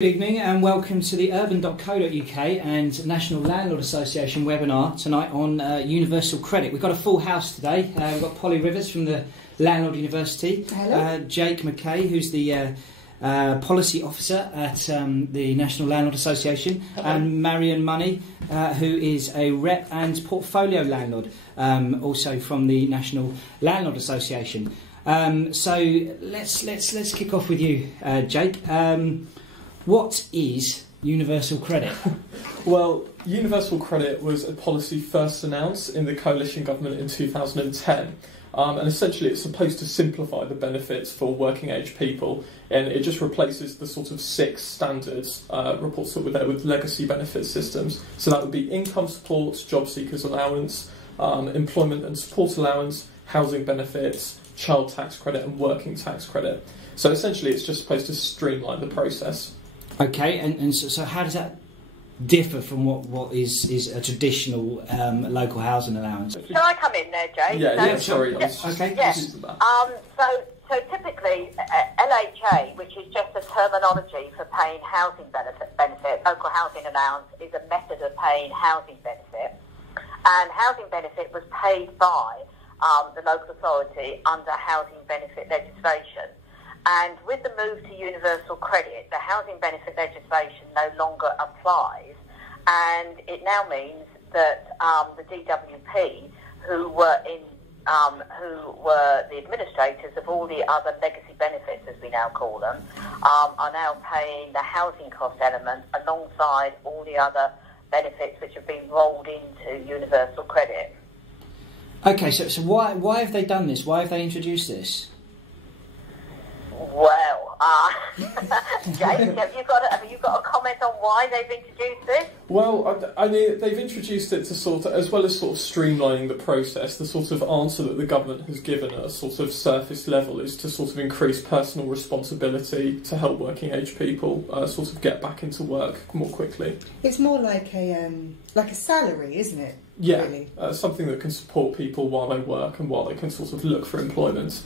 Good evening and welcome to the Urban.co.uk and National Landlord Association webinar tonight on universal credit. We've got a full house today. We've got Polly Rivers from the Landlord University, Jake McKay, who's the policy officer at the National Landlord Association, and Marion Money, who is a rep and portfolio landlord, also from the National Landlord Association. So let's kick off with you, Jake. What is universal credit? Well, universal credit was a policy first announced in the coalition government in 2010. And essentially it's supposed to simplify the benefits for working age people, and it just replaces the sort of 6 standards reports that were there with legacy benefit systems. So that would be income support, job seekers allowance, employment and support allowance, housing benefits, child tax credit and working tax credit. So essentially it's just supposed to streamline the process. Okay, and so how does that differ from what is a traditional local housing allowance? Shall I come in there, Jay? Yeah, sorry. Okay. Yeah. So typically, LHA, which is just a terminology for paying housing benefit, local housing allowance is a method of paying housing benefit, and housing benefit was paid by the local authority under housing benefit legislation. And with the move to universal credit, the housing benefit legislation no longer applies, and it now means that the DWP, who were the administrators of all the other legacy benefits, as we now call them, are now paying the housing cost element alongside all the other benefits which have been rolled into universal credit. Okay, so why have they done this? Why have they introduced this? Well, Jake, have you got a comment on why they've introduced this? Well, I mean, they've introduced it to sort of, as well as sort of streamlining the process, the sort of answer that the government has given at a sort of surface level is to sort of increase personal responsibility to help working age people sort of get back into work more quickly. It's more like a salary, isn't it? Yeah, really? Something that can support people while they work and while they can sort of look for employment.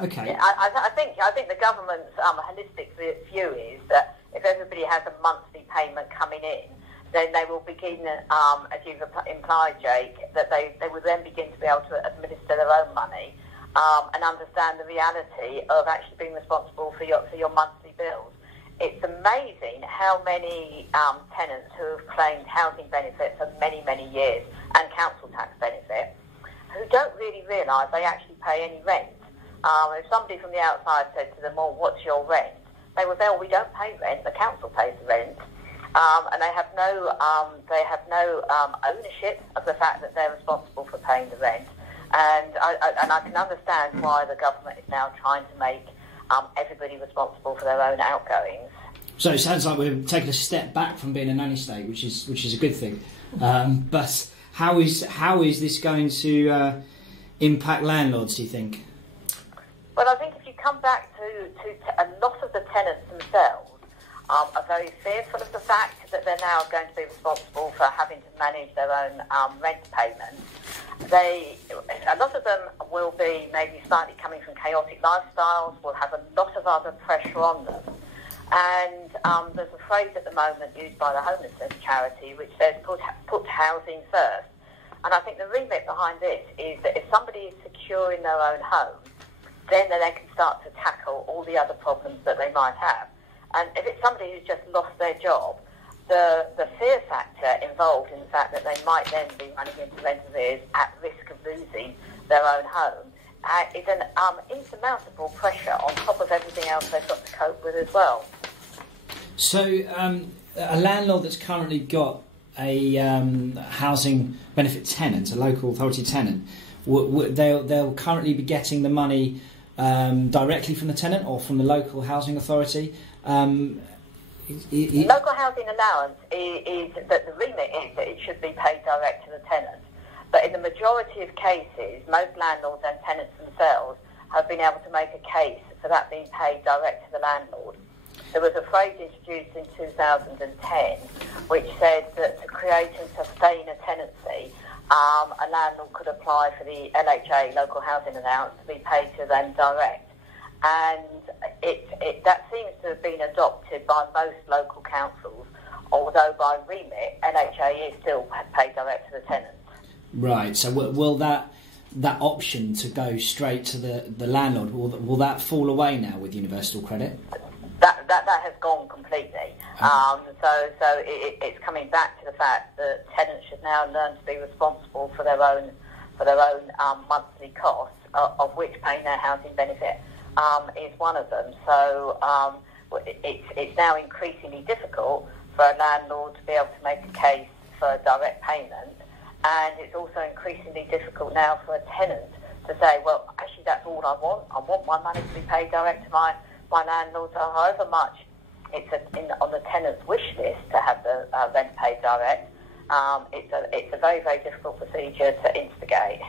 Okay. Yeah, I think the government's holistic view is that if everybody has a monthly payment coming in, then they will begin, as you've implied, Jake, that they will then begin to be able to administer their own money and understand the reality of actually being responsible for your monthly bills. It's amazing how many tenants who have claimed housing benefit for many, many years and council tax benefit who don't really realise they actually pay any rent. If somebody from the outside said to them, "Well, what's your rent?" they would say, "Oh, we don't pay rent. The council pays the rent," and they have no ownership of the fact that they're responsible for paying the rent. And I can understand why the government is now trying to make everybody responsible for their own outgoings. So it sounds like we're taking a step back from being a nanny state, which is a good thing. But how is this going to impact landlords, do you think? Well, I think if you come back to a lot of the tenants themselves are very fearful of the fact that they're now going to be responsible for having to manage their own rent payments. A lot of them will be maybe slightly coming from chaotic lifestyles, will have a lot of other pressure on them. And there's a phrase at the moment used by the homelessness charity which says put housing first. And I think the remit behind this is that if somebody is secure in their own home, then they can start to tackle all the other problems that they might have. And if it's somebody who's just lost their job, the fear factor involved in the fact that they might then be running into rent arrears at risk of losing their own home is an insurmountable pressure on top of everything else they've got to cope with as well. So a landlord that's currently got a housing benefit tenant, a local authority tenant, they'll currently be getting the money directly from the tenant or from the local housing authority. Local housing allowance is that the remit is that it should be paid direct to the tenant. But in the majority of cases, most landlords and tenants themselves have been able to make a case for that being paid direct to the landlord. There was a phrase introduced in 2010 which said that to create and sustain a tenancy, a landlord could apply for the LHA, local housing allowance, to be paid to them direct. and that seems to have been adopted by most local councils, although by remit, NHA is still paid direct to the tenants. Right, so will that option to go straight to the landlord, will that fall away now with universal credit? That has gone completely. So it's coming back to the fact that tenants should now learn to be responsible for their own monthly costs, of which paying their housing benefit is one of them. So it's now increasingly difficult for a landlord to be able to make a case for direct payment, and it's also increasingly difficult now for a tenant to say, well, actually that's all I want. I want my money to be paid direct to my landlord. So however much it's on the tenant's wish list to have the rent paid direct, it's a very, very difficult procedure to instigate.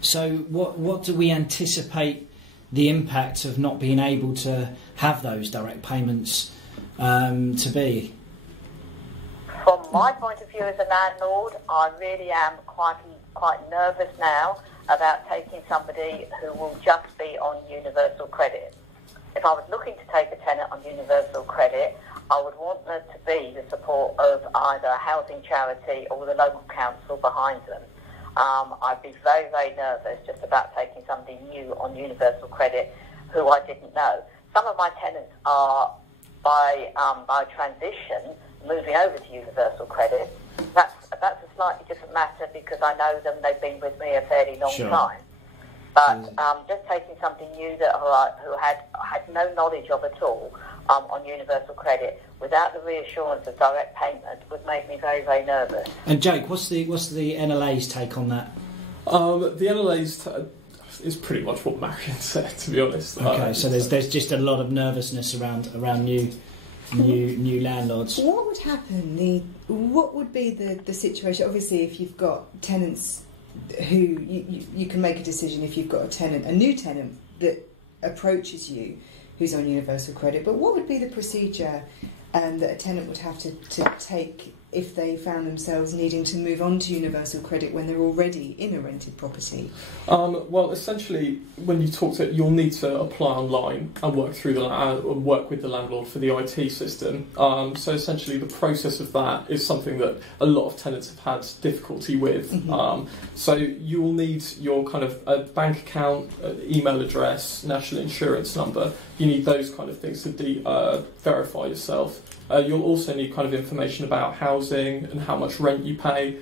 So what do we anticipate the impact of not being able to have those direct payments to be? From my point of view as a landlord, I really am quite nervous now about taking somebody who will just be on universal credit. If I was looking to take a tenant on universal credit, I would want there to be the support of either a housing charity or the local council behind them. I'd be very, very nervous just about taking somebody new on universal credit who I didn't know. Some of my tenants are, by transition, moving over to universal credit. That's a slightly different matter because I know them, they've been with me a fairly long time. But just taking something new who had no knowledge of at all on universal credit without the reassurance of direct payment would make me very, very nervous. And Jake, what's the NLA's take on that? The NLA's is pretty much what Marion said, to be honest. Okay, so there's just a lot of nervousness around new landlords. What would happen? What would be the situation? Obviously, if you've got tenants who you can make a decision if you've got a new tenant that approaches you who's on universal credit, but what would be the procedure that a tenant would have to take if they found themselves needing to move on to universal credit when they're already in a rented property? Well, essentially, when you talk to it, you'll need to apply online and work with the landlord for the IT system. So essentially, the process of that is something that a lot of tenants have had difficulty with. Mm-hmm. So you will need your kind of a bank account, email address, national insurance number. You need those kind of things to verify yourself. You'll also need kind of information about housing and how much rent you pay,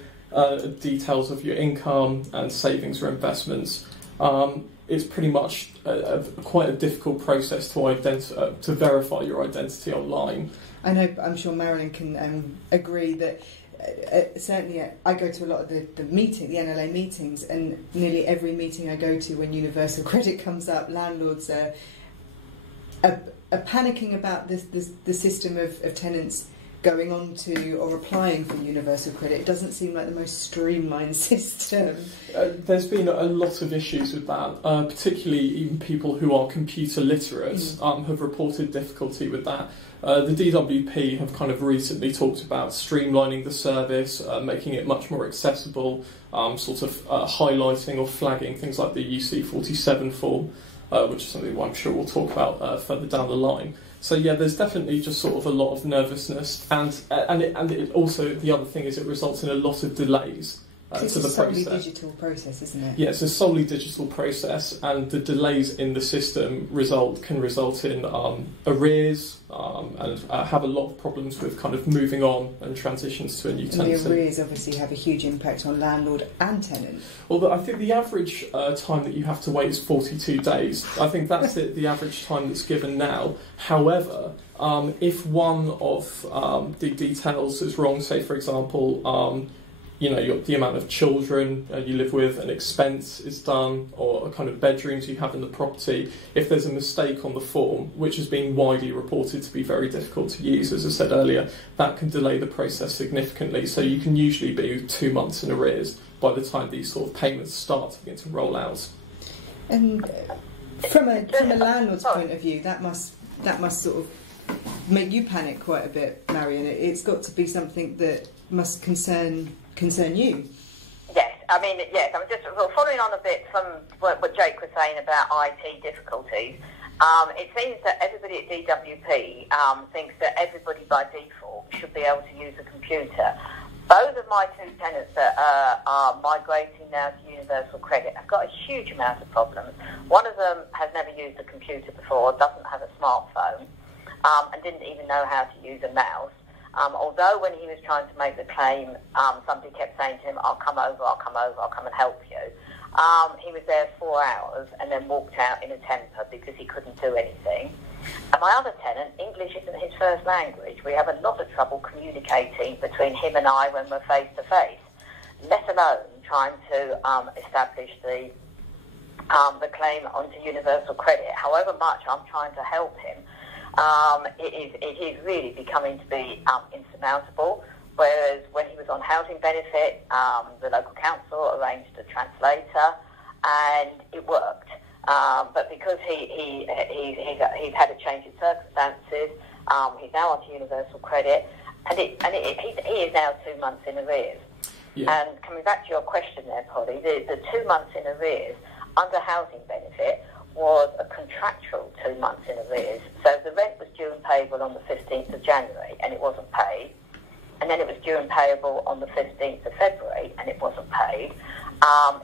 details of your income and savings or investments. It's pretty much quite a difficult process to verify your identity online. I'm sure Marilyn can agree that certainly I go to a lot of the NLA meetings, and nearly every meeting I go to when universal credit comes up, landlords are panicking about the system of tenants going on to or applying for universal credit. It doesn't seem like the most streamlined system. There's been a lot of issues with that, particularly even people who are computer literate have reported difficulty with that. The DWP have kind of recently talked about streamlining the service, making it much more accessible, highlighting or flagging things like the UC47 form, which is something I'm sure we'll talk about further down the line. So yeah, there's definitely just sort of a lot of nervousness, and it also, the other thing is it results in a lot of delays to the process. It's a solely digital process, isn't it? Yeah, it's a solely digital process, and the delays in the system can result in arrears and have a lot of problems with kind of moving on and transitions to a new tenancy. And the arrears obviously have a huge impact on landlord and tenant. Well, I think the average time that you have to wait is 42 days. I think that's the average time that's given now. However, if one of the details is wrong, say for example, the amount of children you live with, an expense is done, or a kind of bedrooms you have in the property. If there's a mistake on the form, which has been widely reported to be very difficult to use, as I said earlier, that can delay the process significantly. So you can usually be 2 months in arrears by the time these sort of payments start to begin to roll out. And from a landlord's point of view, that must sort of make you panic quite a bit, Marion. It's got to be something that must concern you. Yes, I'm just following on a bit from what Jake was saying about IT difficulties. It seems that everybody at DWP thinks that everybody by default should be able to use a computer. Both of my two tenants that are migrating now to Universal Credit have got a huge amount of problems. One of them has never used a computer before, doesn't have a smartphone, and didn't even know how to use a mouse. Although when he was trying to make the claim, somebody kept saying to him, I'll come over, I'll come and help you. He was there 4 hours and then walked out in a temper because he couldn't do anything. And my other tenant, English isn't his first language. We have a lot of trouble communicating between him and I when we're face to face, let alone trying to establish the claim onto Universal Credit. However much I'm trying to help him, it is really becoming to be insurmountable. Whereas when he was on housing benefit, the local council arranged a translator, and it worked. But because he's had a change in circumstances, he's now on to Universal Credit, and he is now 2 months in arrears. Yeah. And coming back to your question there, Polly, the 2 months in arrears under housing benefit was a contractual 2 months in arrears. So the rent was due and payable on the 15th of January, and it wasn't paid. And then it was due and payable on the 15th of February, and it wasn't paid.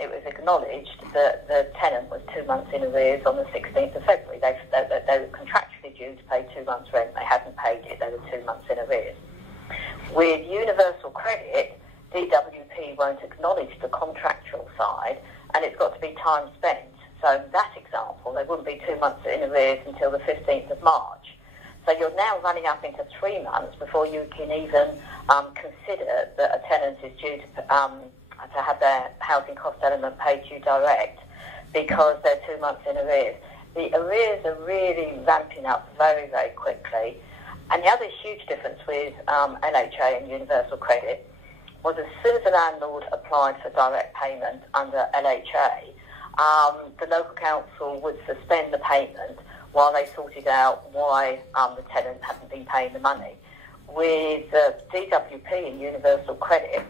It was acknowledged that the tenant was 2 months in arrears on the 16th of February. They were contractually due to pay 2 months' rent. They hadn't paid it. They were 2 months in arrears. With Universal Credit, DWP won't acknowledge the contractual side, and it's got to be time spent. So in that example, they wouldn't be 2 months in arrears until the 15th of March. So you're now running up into 3 months before you can even consider that a tenant is due to have their housing cost element paid to you direct, because they're 2 months in arrears. The arrears are really ramping up very, very quickly. And the other huge difference with LHA and Universal Credit was as soon as the landlord applied for direct payment under LHA, the local council would suspend the payment while they sorted out why the tenant hadn't been paying the money. With DWP and Universal Credit,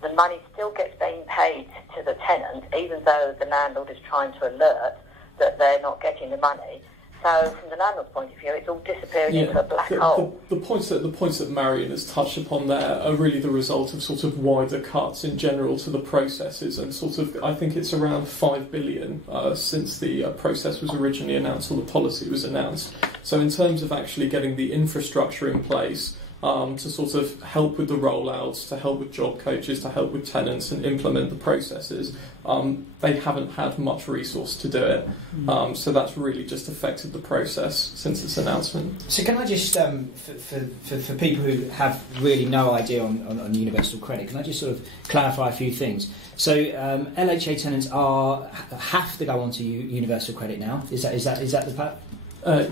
the money still gets being paid to the tenant, even though the landlord is trying to alert that they're not getting the money. So from the landlord's point of view, it's all disappearing into a black hole. The points that Marion has touched upon there are really the result of sort of wider cuts in general to the processes, and sort of, I think it's around 5 billion since the process was originally announced, or the policy was announced. So in terms of actually getting the infrastructure in place to sort of help with the rollouts, to help with job coaches, to help with tenants and implement the processes, they haven't had much resource to do it. So that's really just affected the process since its announcement. So can I just, for people who have really no idea on Universal Credit, can I just sort of clarify a few things? So LHA tenants have to go onto Universal Credit now. Is that the part?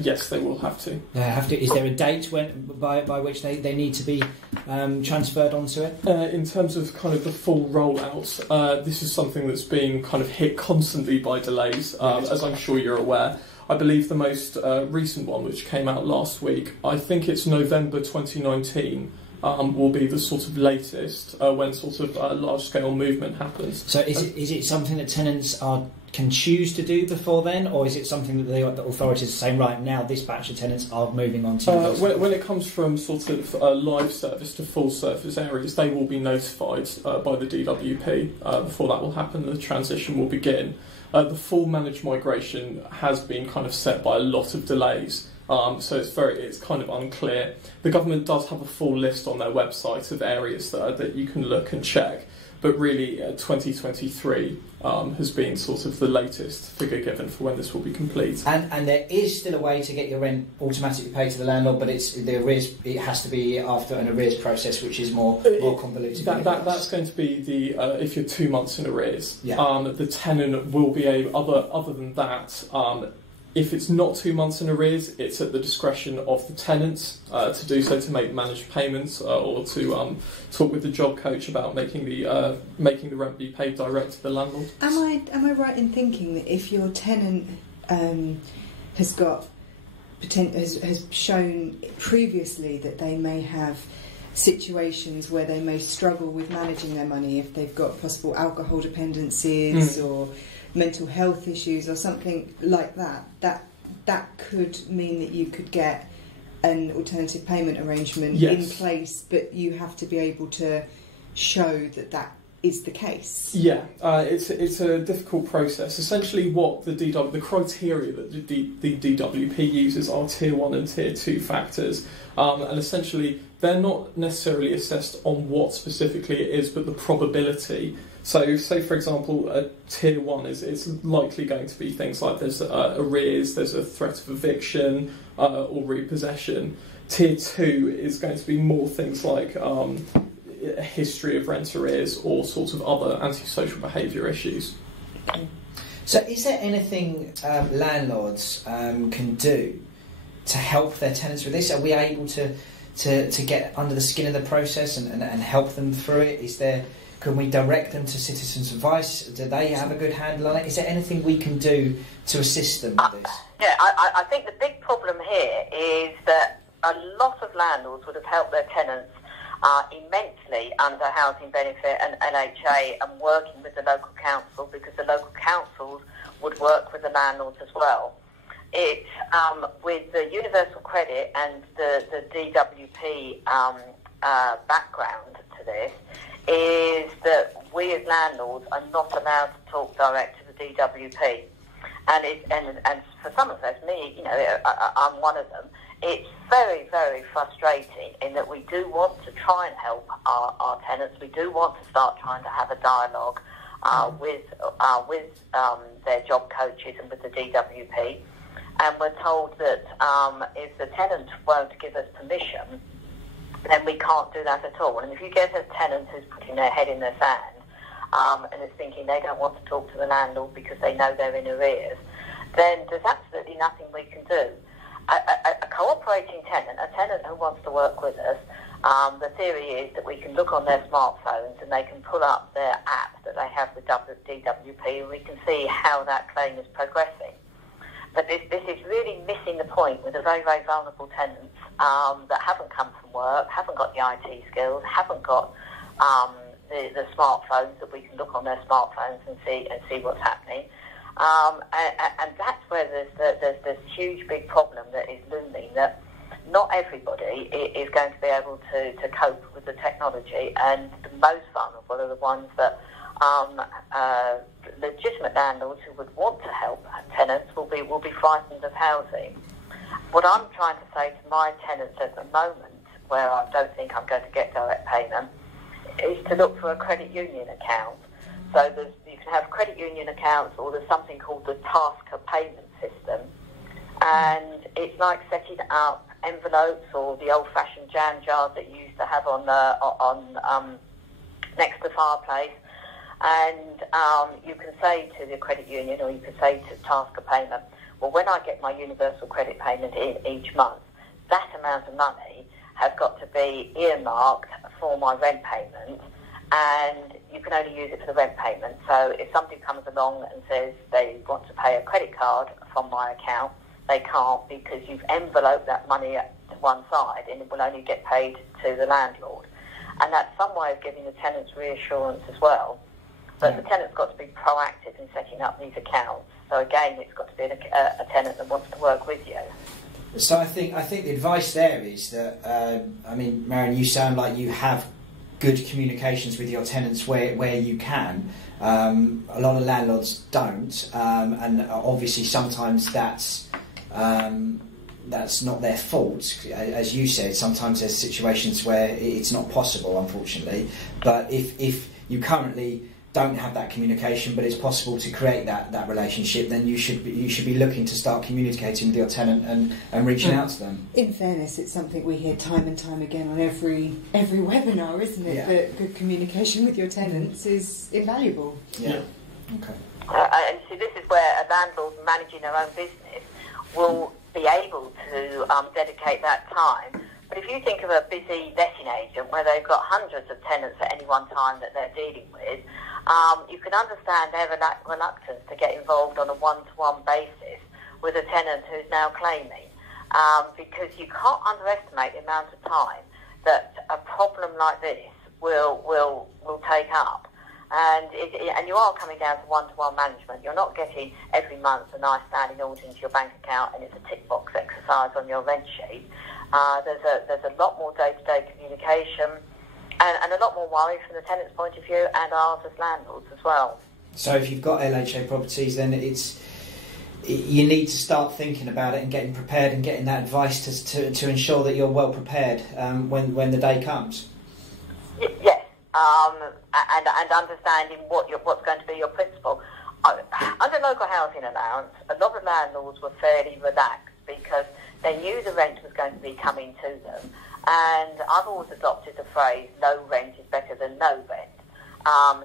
Yes, they will have to. They have to. Is there a date by which they need to be transferred onto it? In terms of kind of the full rollout, this is something that's being kind of hit constantly by delays, as I'm sure you're aware. I believe the most recent one, which came out last week, I think it's November 2019, will be the sort of latest when sort of large-scale movement happens. So is it something that tenants can choose to do before then, or is it something that the authorities are saying, right now this batch of tenants are moving on to? When it comes from sort of live service to full service areas, they will be notified by the DWP before that will happen. The transition will begin. The full managed migration has been kind of set by a lot of delays. So it's kind of unclear. The government does have a full list on their website of areas that you can look and check, but really 2023 has been sort of the latest figure given for when this will be complete. And there is still a way to get your rent automatically paid to the landlord, but the arrears, it has to be after an arrears process, which is more convoluted. That's going to be the if you're 2 months in arrears. Yeah. The tenant will be able. Other than that. If it's not 2 months in arrears, it's at the discretion of the tenants to do so, to make managed payments or to talk with the job coach about making the rent be paid direct to the landlord. Am I right in thinking that if your tenant has shown previously that they may have situations where they may struggle with managing their money, if they've got possible alcohol dependencies or mental health issues or something like that that could mean that you could get an alternative payment arrangement Yes. in place, but you have to be able to show that that is the case. Yeah, it's a difficult process. Essentially, what the criteria that the DWP uses are tier 1 and tier 2 factors, and essentially they're not necessarily assessed on what specifically it is, but the probability. So, say for example, a tier 1 is likely going to be things like there's arrears, there's a threat of eviction or repossession. Tier 2 is going to be more things like a history of rent arrears or sorts of other antisocial behaviour issues. So is there anything landlords can do to help their tenants with this? Are we able to get under the skin of the process and help them through it? Can we direct them to citizens' advice? Do they have a good handle on it? Is there anything we can do to assist them with this? Yeah, I think the big problem here is that a lot of landlords would have helped their tenants immensely under housing benefit and LHA and working with the local council, because the local councils would work with the landlords as well. With the universal credit and the DWP background to this is that we as landlords are not allowed to talk direct to the DWP, and for some of us, me, I'm one of them. It's very, very frustrating in that we do want to try and help our tenants. We do want to start trying to have a dialogue with their job coaches and with the DWP. And we're told that if the tenant won't give us permission, then we can't do that at all. And if you get a tenant who's putting their head in the sand and is thinking they don't want to talk to the landlord because they know they're in arrears, then there's absolutely nothing we can do. A cooperating tenant, a tenant who wants to work with us, the theory is that we can look on their smartphones and they can pull up their app that they have with DWP, and we can see how that claim is progressing. But this is really missing the point with the very, very vulnerable tenants that haven't come from work, haven't got the IT skills, haven't got the smartphones that we can look on their smartphones and see what's happening. And that's where there's this huge big problem that is looming, that not everybody is going to be able to cope with the technology, and the most vulnerable are the ones that legitimate landlords who would want to help tenants will be frightened of housing. What I'm trying to say to my tenants at the moment, where I don't think I'm going to get direct payment, is to look for a credit union account. So you can have credit union accounts, or there's something called the tasker payment system, and it's like setting up envelopes or the old-fashioned jam jars that you used to have on next to the fireplace. And you can say to the credit union, or you can say to tasker payment, well, when I get my universal credit payment in each month, that amount of money has got to be earmarked for my rent payment, and you can only use it for the rent payment. So if somebody comes along and says they want to pay a credit card from my account, they can't, because you've enveloped that money to one side and it will only get paid to the landlord. And that's some way of giving the tenants reassurance as well. But the tenant's got to be proactive in setting up these accounts. So again, it's got to be a tenant that wants to work with you. So I think the advice there is that, Marion, you sound like you have good communications with your tenants where you can. A lot of landlords don't, and obviously sometimes that's not their fault. As you said, sometimes there's situations where it's not possible, unfortunately. But if you currently don't have that communication, but it's possible to create that relationship, then you should be looking to start communicating with your tenant and reaching out to them. In fairness, it's something we hear time and time again on every webinar, isn't it? Yeah. That good communication with your tenants is invaluable. Yeah. Okay. And see, this is where a landlord managing their own business will be able to dedicate that time. But if you think of a busy letting agent where they've got hundreds of tenants at any one time that they're dealing with, you can understand their reluctance to get involved on a one-to-one basis with a tenant who's now claiming, because you can't underestimate the amount of time that a problem like this will take up. And you are coming down to one-to-one management. You're not getting every month a nice standing order into your bank account and it's a tick box exercise on your rent sheet. There's a lot more day-to-day communication and a lot more worry from the tenant's point of view and ours as landlords as well. So if you've got LHA properties, then you need to start thinking about it and getting prepared and getting that advice to ensure that you're well prepared when the day comes. Yes, and understanding what's going to be your principle. Under local housing allowance, a lot of landlords were fairly relaxed because they knew the rent was going to be coming to them, and I've always adopted the phrase, low rent is better than no rent.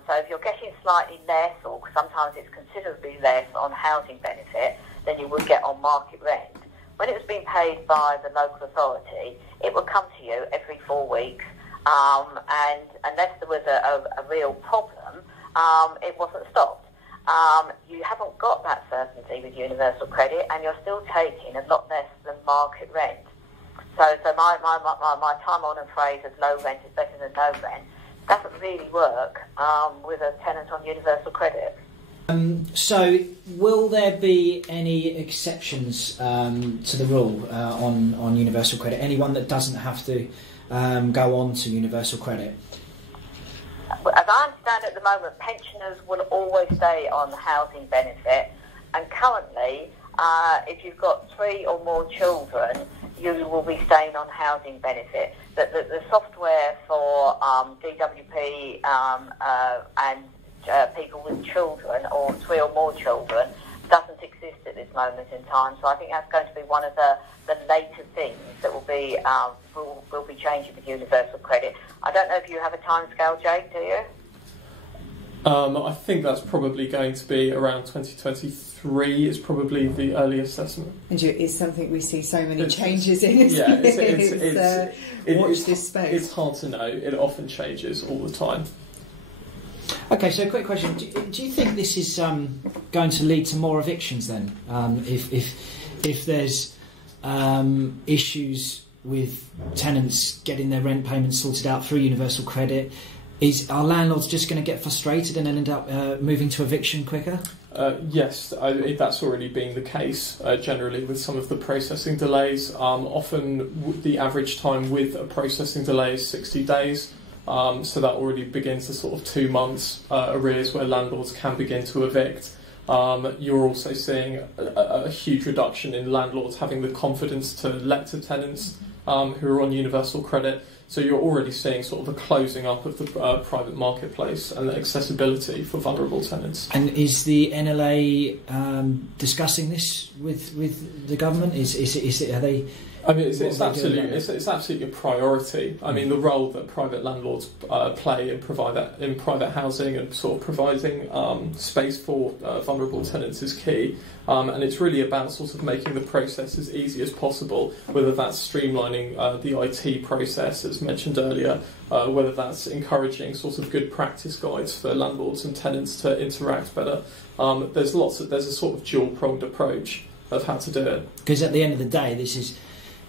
So if you're getting slightly less, or sometimes it's considerably less on housing benefit than you would get on market rent, when it was being paid by the local authority, it would come to you every 4 weeks, and unless there was a real problem, it wasn't stopped. You haven't got that certainty with universal credit, and you're still taking a lot less than market rent. So my time-honoured phrase of low rent is better than no rent doesn't really work with a tenant on universal credit. So will there be any exceptions to the rule on universal credit? Anyone that doesn't have to go on to universal credit? As I understand at the moment, pensioners will always stay on housing benefit, and currently, if you've got 3 or more children, you will be staying on housing benefit. The software for DWP and people with children, or 3 or more children, doesn't exist at this moment in time. So I think that's going to be one of the later things that will be changing with universal credit. I don't know if you have a timescale, Jake, do you? I think that's probably going to be around 2023 is probably the earliest estimate. And it's something we see so many changes in, isn't it? Watch this space. It's hard to know. It often changes all the time. Okay, so a quick question. Do you think this is going to lead to more evictions then? If there's issues with tenants getting their rent payments sorted out through universal credit, are landlords just going to get frustrated and end up moving to eviction quicker? Yes, that's already been the case generally with some of the processing delays. Often the average time with a processing delay is 60 days. So that already begins the sort of 2 months arrears where landlords can begin to evict. You're also seeing a huge reduction in landlords having the confidence to let to tenants who are on universal credit. So you're already seeing sort of a closing up of the private marketplace and the accessibility for vulnerable tenants. And is the NLA discussing this with the government? Are they? I mean, it's absolutely a priority. I mean, the role that private landlords play in private housing and sort of providing space for vulnerable tenants is key. And it's really about sort of making the process as easy as possible, whether that's streamlining the IT process, as mentioned earlier, whether that's encouraging sort of good practice guides for landlords and tenants to interact better. There's a sort of dual-pronged approach of how to do it. Because at the end of the day,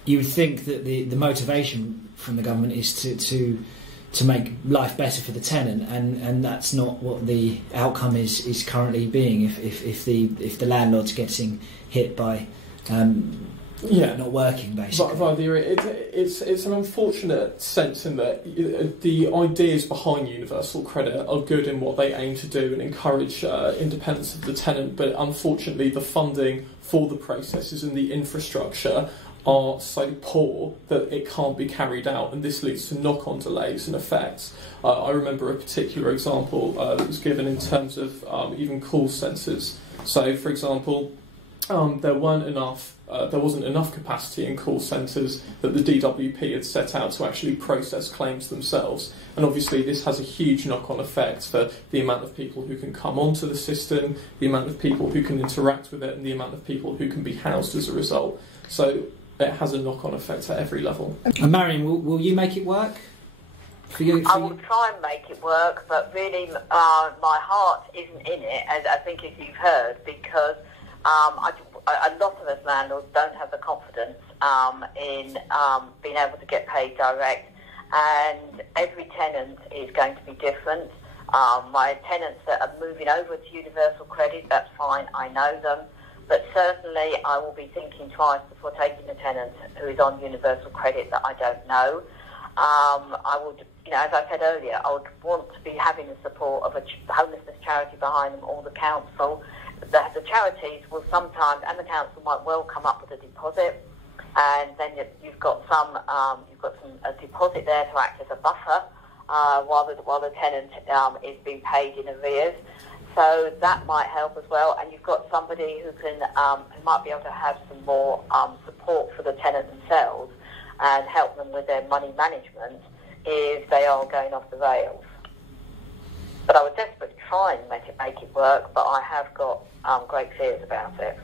you would think that the motivation from the government is to make life better for the tenant, and that's not what the outcome is currently being. If the landlord's getting hit by not working, basically. It's an unfortunate sense in that the ideas behind universal credit are good in what they aim to do and encourage independence of the tenant, but unfortunately the funding for the processes and the infrastructure are so poor that it can't be carried out, and this leads to knock-on delays and effects. I remember a particular example that was given in terms of even call centres. So, for example, there wasn't enough capacity in call centres that the DWP had set out to actually process claims themselves. And obviously this has a huge knock-on effect for the amount of people who can come onto the system, the amount of people who can interact with it, and the amount of people who can be housed as a result. So it has a knock-on effect at every level. And Marion, will you make it work? I will try and make it work, but really my heart isn't in it, as I think as you've heard, because a lot of us landlords don't have the confidence in being able to get paid direct, and every tenant is going to be different. My tenants that are moving over to universal credit, that's fine, I know them. But certainly I will be thinking twice before taking a tenant who is on universal credit that I don't know. I would, as I said earlier, I would want to be having the support of a homelessness charity behind them, or the council. The charities will sometimes, and the council might well come up with a deposit, and then you've got a deposit there to act as a buffer while the tenant is being paid in arrears. So that might help as well, and you've got somebody who might be able to have some more support for the tenant themselves and help them with their money management if they are going off the rails. But I would desperately try and make it work, but I have got great fears about it.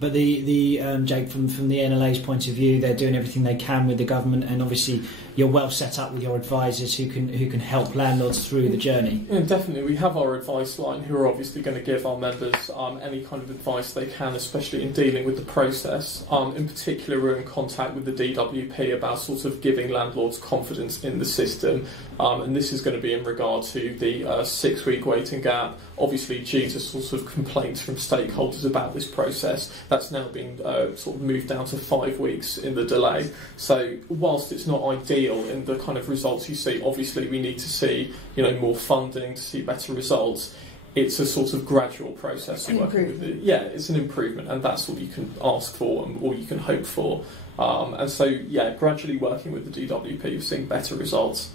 But Jake, from the NLA's point of view, they're doing everything they can with the government, and obviously you're well set up with your advisors who can help landlords through the journey. Yeah, definitely. We have our advice line who are obviously going to give our members any kind of advice they can, especially in dealing with the process. In particular, we're in contact with the DWP about sort of giving landlords confidence in the system, and this is going to be in regard to the 6-week waiting gap. Obviously, due to sort of complaints from stakeholders about this process, that's now been sort of moved down to 5 weeks in the delay. So whilst it's not ideal in the kind of results you see, obviously we need to see more funding to see better results. It's a sort of gradual process. It's an improvement, and that's what you can ask for and all you can hope for. And so gradually working with the DWP, we're seeing better results.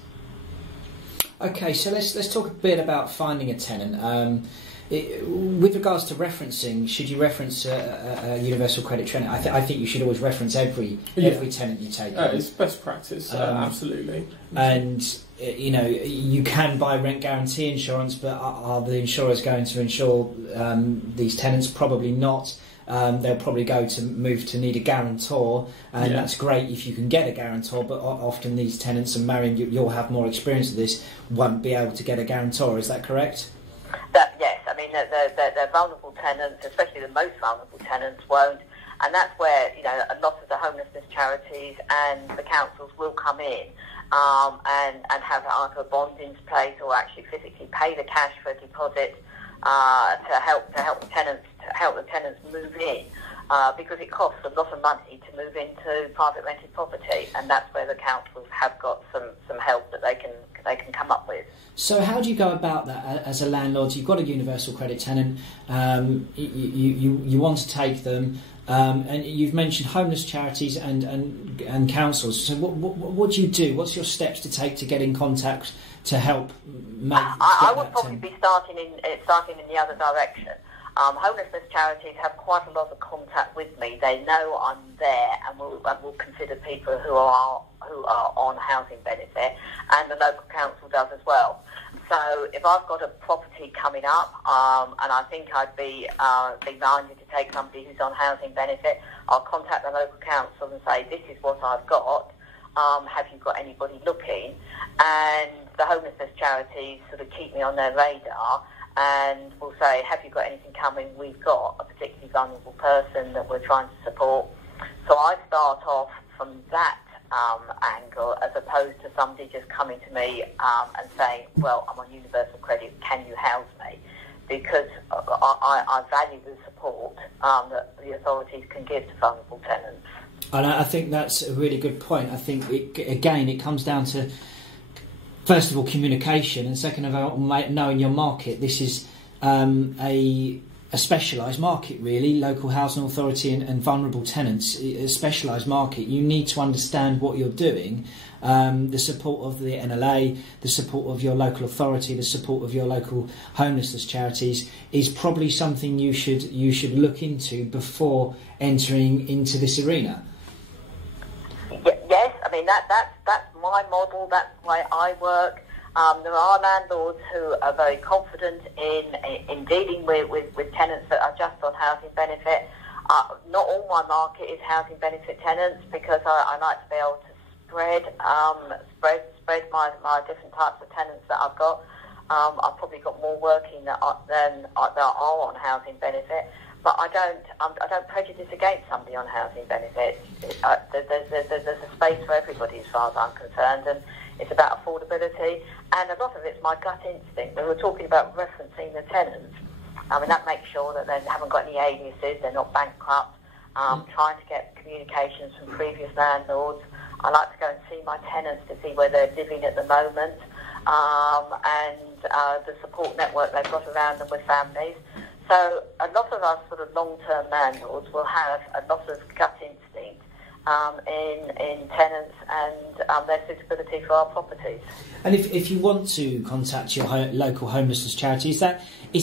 Okay, so let's talk a bit about finding a tenant. With regards to referencing, should you reference a universal credit tenant? I think you should always reference every tenant you take on. It's best practice, absolutely. And you can buy rent guarantee insurance, but are the insurers going to insure these tenants? Probably not. They'll probably move to need a guarantor, and that's great if you can get a guarantor, but often these tenants, and Marion, you'll have more experience of this, won't be able to get a guarantor. Is that correct? Yes, I mean, they're vulnerable tenants, especially the most vulnerable tenants won't, and that's where, a lot of the homelessness charities and the councils will come in and have either a bond in place or actually physically pay the cash for a deposit to help the tenants move in, because it costs a lot of money to move into private rented property, and that's where the councils have got some help that they can come up with. So how do you go about that as a landlord? You've got a universal credit tenant, you want to take them, and you've mentioned homeless charities and councils. So what do you do? What's your steps to take to get in contact to help make? I would probably be starting in the other direction. Homelessness charities have quite a lot of contact with me. They know I'm there, and will consider people who are on housing benefit, and the local council does as well. So if I've got a property coming up, and I think I'd be minded to take somebody who's on housing benefit, I'll contact the local council and say, this is what I've got. Have you got anybody looking? And the homelessness charities sort of keep me on their radar and will say, have you got anything coming? We've got a particularly vulnerable person that we're trying to support. So I start off from that angle, as opposed to somebody just coming to me and saying, well, I'm on universal credit, can you house me? Because I value the support that the authorities can give to vulnerable tenants. And I think that's a really good point. I think, it comes down to, first of all, communication, and second of all, knowing your market. This is a specialised market, really. Local housing authority and vulnerable tenants, a specialised market. You need to understand what you're doing. The support of the NLA, the support of your local authority, the support of your local homelessness charities is probably something you should look into before entering into this arena. Yes, I mean that's my model. That's the way I work. There are landlords who are very confident in dealing with tenants that are just on housing benefit. Not all my market is housing benefit tenants, because I like to be able to spread my different types of tenants that I've got. I've probably got more working than are on housing benefit. but I don't prejudice against somebody on housing benefits. There's a space for everybody as far as I'm concerned, and it's about affordability. And a lot of it's my gut instinct. We were talking about referencing the tenants. I mean, that makes sure that they haven't got any aliases, they're not bankrupt. Trying to get communications from previous landlords. I like to go and see my tenants to see where they're living at the moment, and the support network they've got around them with families. So a lot of our sort of long-term landlords will have a lot of gut instinct in tenants and their suitability for our properties. And if you want to contact your local homelessness charity, is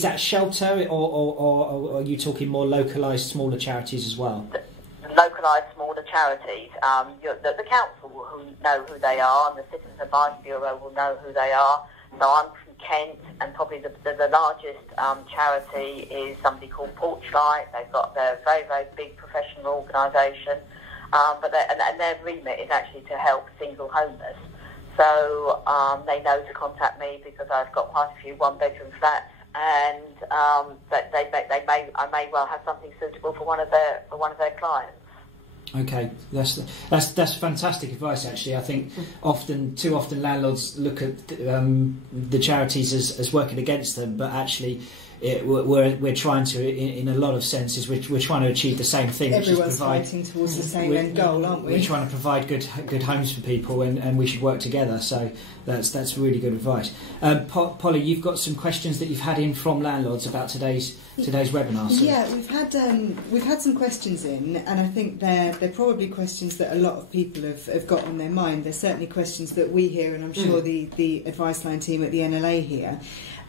that shelter, or are you talking more localised, smaller charities as well? Localised, smaller charities. The council will know who they are, and the Citizens Advice Bureau will know who they are. So I'm from Kent, and probably the largest charity is somebody called Porchlight. They're a very, very big professional organisation, but their remit is actually to help single homeless. So they know to contact me because I've got quite a few one-bedroom flats, and I may well have something suitable for one of their clients. Okay, that's fantastic advice. Actually, I think too often landlords look at the charities as working against them, but actually we're trying to, in a lot of senses, we're trying to achieve the same thing. Everyone's fighting towards the same end goal, aren't we? We're trying to provide good homes for people, and we should work together. So that's really good advice. Polly, you've got some questions that you've had in from landlords about today's webinar. So. Yeah, we've had some questions in, and I think they're probably questions that a lot of people have got on their mind. They're certainly questions that we hear, and I'm sure the advice line team at the NLA hear.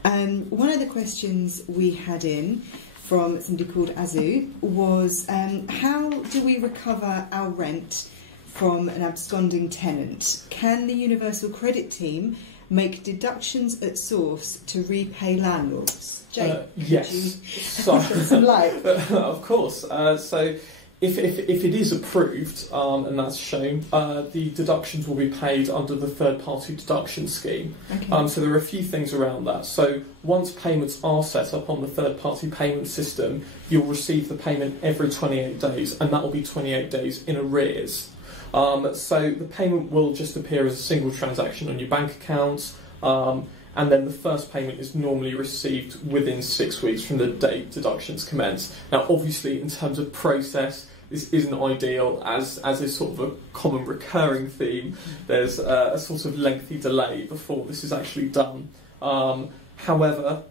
One of the questions we had in from somebody called Azu was, how do we recover our rent from an absconding tenant? Can the Universal Credit team make deductions at source to repay landlords? Jake, yes. So, some light. Of course. So if it is approved and that's shown, the deductions will be paid under the third-party deduction scheme. Okay. So there are a few things around that. So once payments are set up on the third-party payment system, you'll receive the payment every 28 days, and that will be 28 days in arrears. So the payment will just appear as a single transaction on your bank account, and then the first payment is normally received within 6 weeks from the date deductions commence. Now, obviously, in terms of process, this isn't ideal, as is sort of a common recurring theme. There's a sort of lengthy delay before this is actually done. However,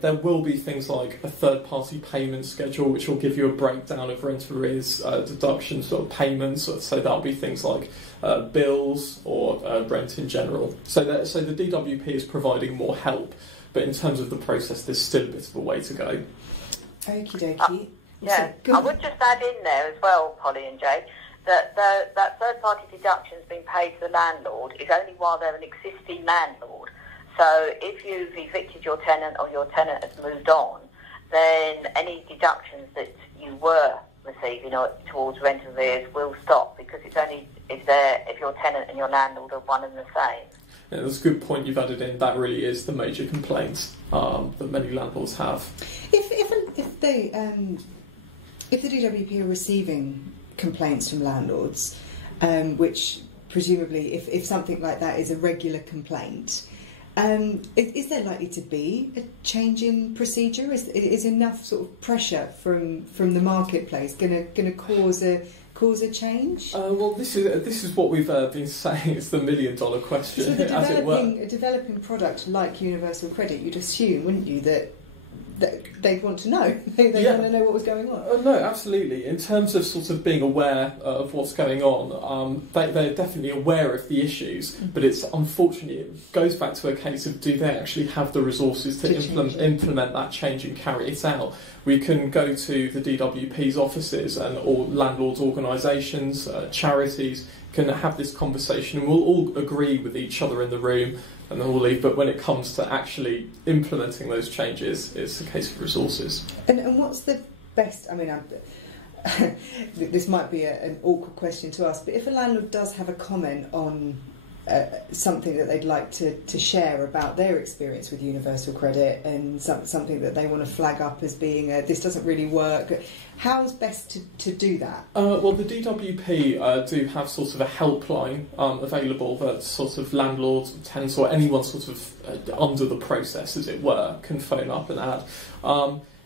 there will be things like a third-party payment schedule, which will give you a breakdown of rent arrears, deductions, sort of payments. So that'll be things like bills or rent in general. So the DWP is providing more help, but in terms of the process, there's still a bit of a way to go. Okie dokie. Yeah, I would just add in there as well, Polly and Jay, that that third-party deduction is being paid to the landlord is only while they're an existing landlord. So if you've evicted your tenant or your tenant has moved on, then any deductions that you were receiving towards rent arrears will stop, because it's only if your tenant and your landlord are one and the same. Yeah, that's a good point you've added in. That really is the major complaint that many landlords have. If the DWP are receiving complaints from landlords, which presumably if something like that is a regular complaint, is there likely to be a change in procedure? Is enough sort of pressure from the marketplace going to cause a change? Well, this is what we've been saying. It's the $1 million question, So as it were. a developing product like Universal Credit, you'd assume, wouldn't you, that they'd want to know. They want to know what was going on. No, absolutely. In terms of sort of being aware of what's going on, they're definitely aware of the issues, but it's unfortunately, it goes back to a case of, do they actually have the resources to implement that change and carry it out? We can go to the DWP's offices and all landlords' organisations, charities, can have this conversation, and we'll all agree with each other in the room, and then we'll leave. But when it comes to actually implementing those changes, it's a case of resources. And what's the best? I mean, this might be an awkward question to ask, but if a landlord does have a comment on something that they'd like to share about their experience with universal credit, and something that they want to flag up as being this doesn't really work. How's best to do that? Well, the DWP do have sort of a helpline available that sort of landlords, tenants, or anyone sort of under the process, as it were, can phone up and add.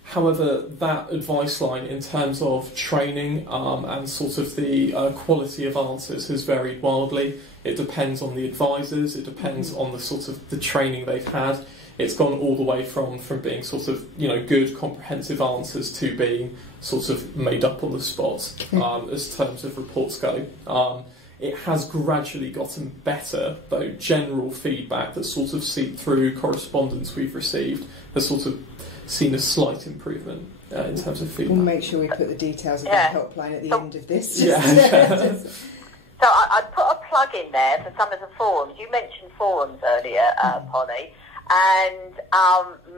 However, that advice line in terms of training and sort of the quality of answers has varied wildly. It depends on the advisors, it depends on the sort of the training they've had. It's gone all the way from being sort of, good comprehensive answers to being sort of made up on the spot as terms of reports go. It has gradually gotten better, though general feedback that sort of seeped through correspondence we've received has sort of seen a slight improvement in terms of feedback. We'll make sure we put the details of that helpline at the end of this. So I'd put a plug in there for some of the forums. You mentioned forums earlier, Polly, and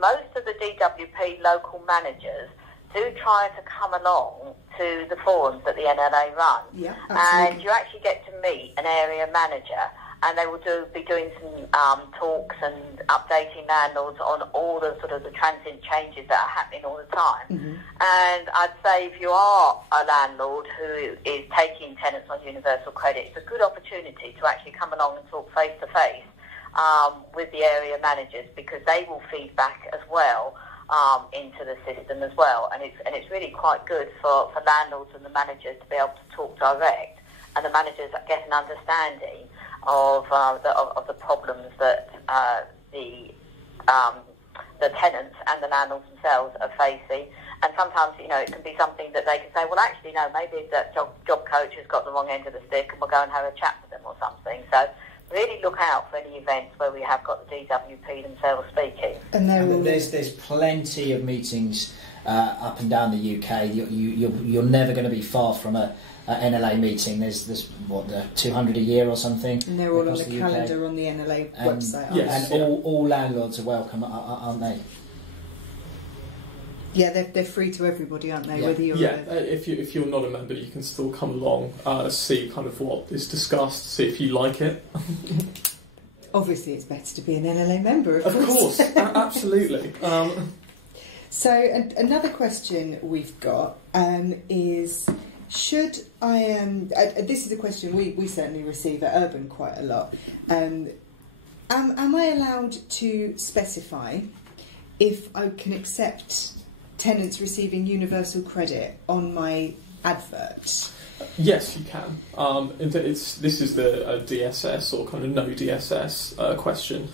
most of the DWP local managers do try to come along to the forums that the NLA run. Yeah, absolutely. And you actually get to meet an area manager, and they will be doing some talks and updating landlords on all the sort of the transient changes that are happening all the time. Mm-hmm. And I'd say if you are a landlord who is taking tenants on universal credit, it's a good opportunity to actually come along and talk face to face with the area managers, because they will feed back as well into the system as well. And it's really quite good for landlords and the managers to be able to talk direct, and the managers get an understanding of the problems that the tenants and the landlords themselves are facing. And sometimes, it can be something that they can say, well, actually, no, maybe that job coach has got the wrong end of the stick, and we'll go and have a chat with them or something. So really look out for any events where we have got the DWP themselves speaking. And there's plenty of meetings up and down the UK. You're never going to be far from a NLA meeting. There's 200 a year or something. And they're all on the calendar on the NLA website. Yes, and all landlords are welcome, aren't they? Yeah, they're free to everybody, aren't they? Yeah. Whether you're if you're not a member, you can still come along, see kind of what is discussed, see if you like it. Obviously, it's better to be an NLA member, of course. Absolutely. So, another question we've got is: should I? This is a question we certainly receive at Urban quite a lot. Am I allowed to specify if I can accept tenants receiving universal credit on my advert? Yes, you can. This is the DSS or kind of no DSS question.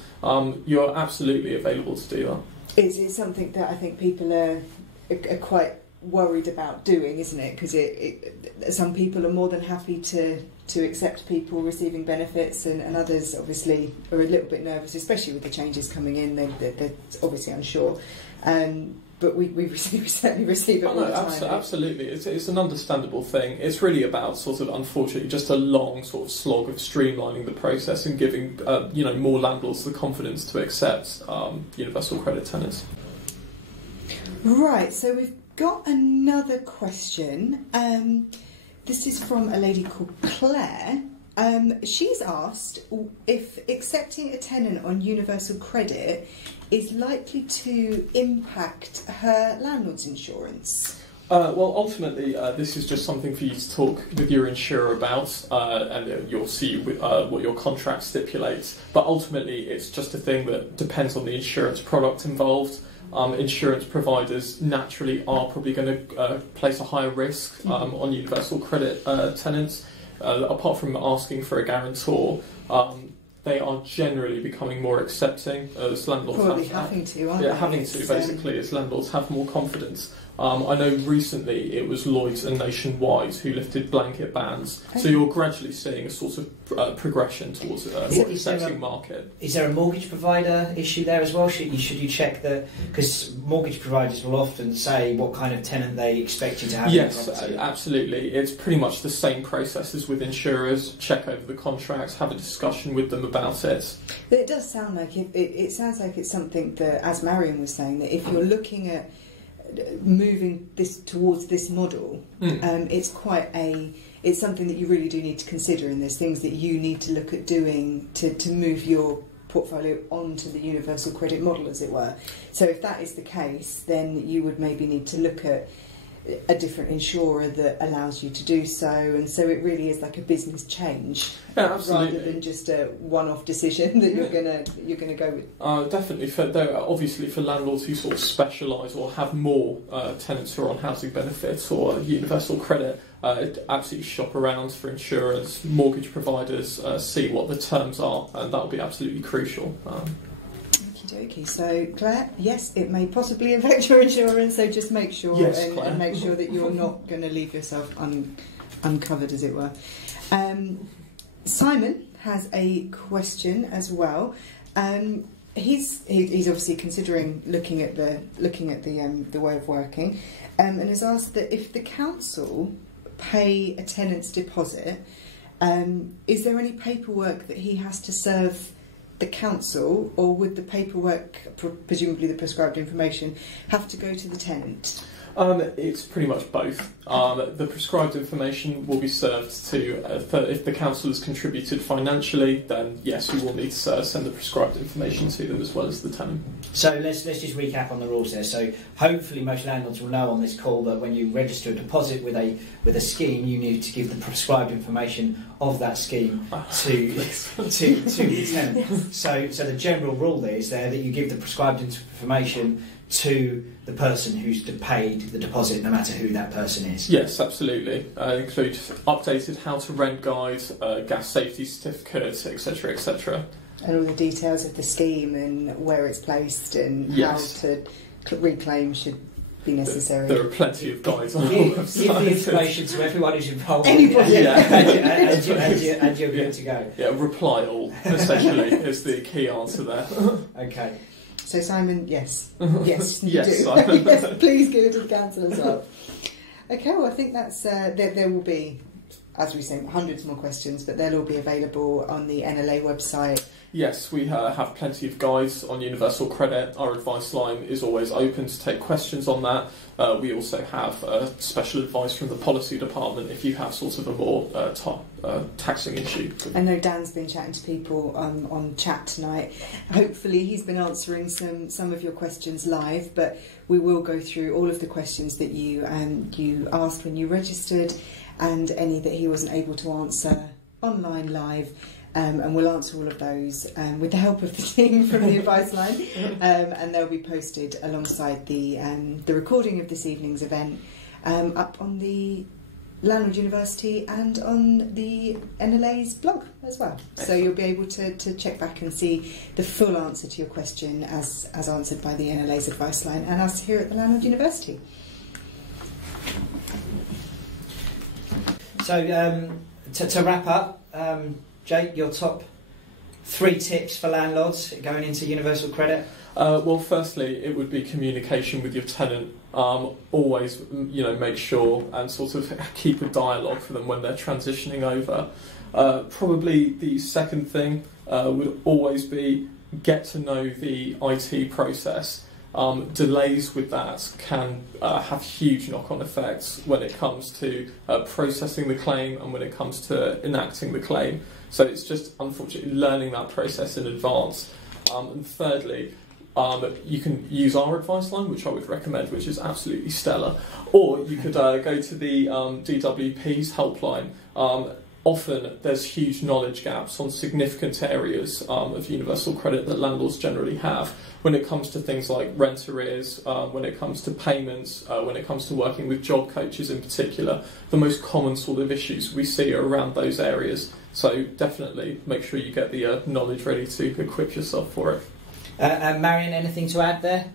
You're absolutely available to do that. It's something that I think people are quite worried about doing, isn't it? Because some people are more than happy to accept people receiving benefits, and others obviously are a little bit nervous, especially with the changes coming in. They're obviously unsure. But we certainly receive it all the time. Absolutely. It's an understandable thing. It's really about sort of, unfortunately, just a long sort of slog of streamlining the process and giving more landlords the confidence to accept universal credit tenants. Right, so we've got another question. This is from a lady called Claire. She's asked if accepting a tenant on universal credit is likely to impact her landlord's insurance. Well, ultimately, this is just something for you to talk with your insurer about, and you'll see what your contract stipulates. But ultimately, it's just a thing that depends on the insurance product involved. Insurance providers naturally are probably going to place a higher risk on universal credit tenants. Apart from asking for a guarantor, they are generally becoming more accepting as landlords. Probably having to, aren't they? Yeah, having to, basically, as landlords have more confidence. I know recently it was Lloyds and Nationwide who lifted blanket bans, so you're gradually seeing a sort of progression towards a more accepting market. Is there a mortgage provider issue there as well? Should you check that? Because mortgage providers will often say what kind of tenant they expect you to have. Yes, absolutely. It's pretty much the same process as with insurers. Check over the contracts, have a discussion with them about it. But it does sound like it sounds like it's something that, as Marion was saying, that if you're looking at moving this towards this model, it's quite a it's something that you really do need to consider, and there's things that you need to look at doing to move your portfolio onto the universal credit model, as it were. So if that is the case, then you would maybe need to look at a different insurer that allows you to do so, and so it really is like a business change, rather than just a one-off decision that you're gonna go with. Definitely, obviously for landlords who sort of specialise or have more tenants who are on housing benefits or universal credit, absolutely shop around for insurance, mortgage providers, see what the terms are, and that will be absolutely crucial. Okay, so Claire, yes, it may possibly affect your insurance, so just make sure and make sure that you're not going to leave yourself uncovered, as it were. Simon has a question as well. He's obviously considering looking at the way of working, and has asked that if the council pay a tenant's deposit, is there any paperwork that he has to serve the council, or would the paperwork, presumably the prescribed information, have to go to the tenant? It's pretty much both. The prescribed information will be served to, if the council has contributed financially, then yes, you will need to send the prescribed information to them as well as the tenant. So let's just recap on the rules there. So hopefully most landlords will know on this call that when you register a deposit with a scheme, you need to give the prescribed information of that scheme to the tenant. So the general rule there is that you give the prescribed information to the person who's paid the deposit, no matter who that person is. Yes, absolutely. Include updated how to rent guide, gas safety certificates, etc., etc. And all the details of the scheme and where it's placed and how to reclaim should be necessary. There are plenty of guides on give the information to everyone who's involved. And you're good to go. Yeah, reply all, essentially, is the key answer there. Okay. So Simon, yes, yes, yes, do. Simon. Yes, please give it to the council as well. Okay, well I think that's there will be, as we say, hundreds more questions, but they'll all be available on the NLA website. Yes, we have plenty of guides on universal credit. Our advice line is always open to take questions on that. We also have special advice from the policy department if you have sort of a more taxing issue. I know Dan's been chatting to people on chat tonight. Hopefully he's been answering some of your questions live, but we will go through all of the questions that you asked when you registered, and any that he wasn't able to answer online live. And we'll answer all of those with the help of the team from the advice line, and they'll be posted alongside the recording of this evening's event up on the Landlord University and on the NLA's blog as well. So you'll be able to check back and see the full answer to your question as answered by the NLA's advice line and us here at the Landlord University. So to wrap up, Jake, your top 3 tips for landlords going into universal credit? Well, firstly, it would be communication with your tenant. Always, make sure and sort of keep a dialogue for them when they're transitioning over. Probably the second thing would always be get to know the IT process. Delays with that can have huge knock-on effects when it comes to processing the claim and when it comes to enacting the claim. So it's just, unfortunately, learning that process in advance. And thirdly, you can use our advice line, which I would recommend, which is absolutely stellar. Or you could go to the DWP's helpline. Often there's huge knowledge gaps on significant areas of universal credit that landlords generally have when it comes to things like rent arrears, when it comes to payments, when it comes to working with job coaches in particular. The most common sort of issues we see are around those areas. So definitely make sure you get the knowledge ready to equip yourself for it. Marion, anything to add there?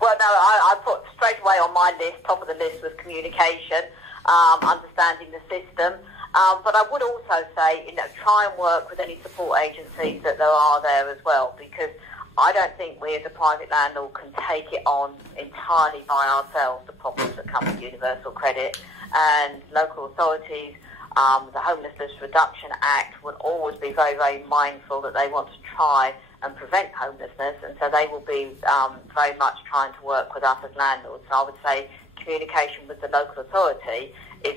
Well, no, I put straight away on my list, top of the list was communication, understanding the system. But I would also say, try and work with any support agencies that there are there as well, because I don't think we as a private landlord can take it on entirely by ourselves, the problems that come with universal credit. And local authorities, the Homelessness Reduction Act will always be very, very mindful that they want to try and prevent homelessness, and so they will be very much trying to work with us as landlords. So I would say communication with the local authority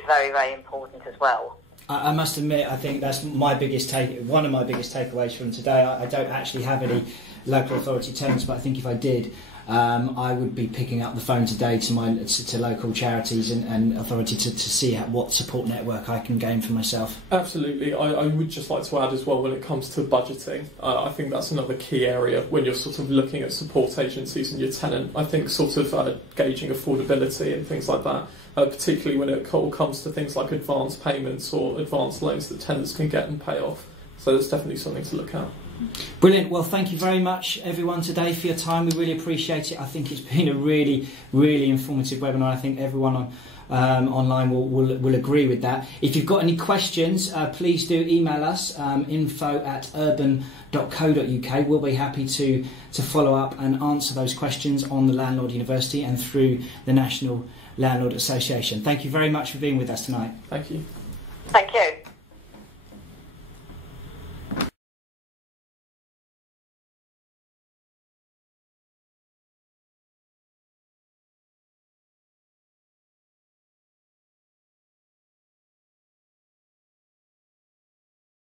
very, very important as well. I must admit, I think that's one of my biggest takeaways from today. I don't actually have any local authority tenants, but I think if I did, I would be picking up the phone today to local charities and authority to see what support network I can gain for myself. Absolutely. I would just like to add as well, when it comes to budgeting, I think that's another key area when you're sort of looking at support agencies and your tenant. I think sort of gauging affordability and things like that, particularly when it all comes to things like advance payments or advance loans that tenants can get and pay off. So that's definitely something to look at. Brilliant. Well, thank you very much, everyone, today for your time. We really appreciate it. I think it's been a really, really informative webinar. I think everyone online will agree with that. If you've got any questions, please do email us, info@urban.co.uk. We'll be happy to follow up and answer those questions on the Landlord University and through the National Landlord Association. Thank you very much for being with us tonight. Thank you. Thank you.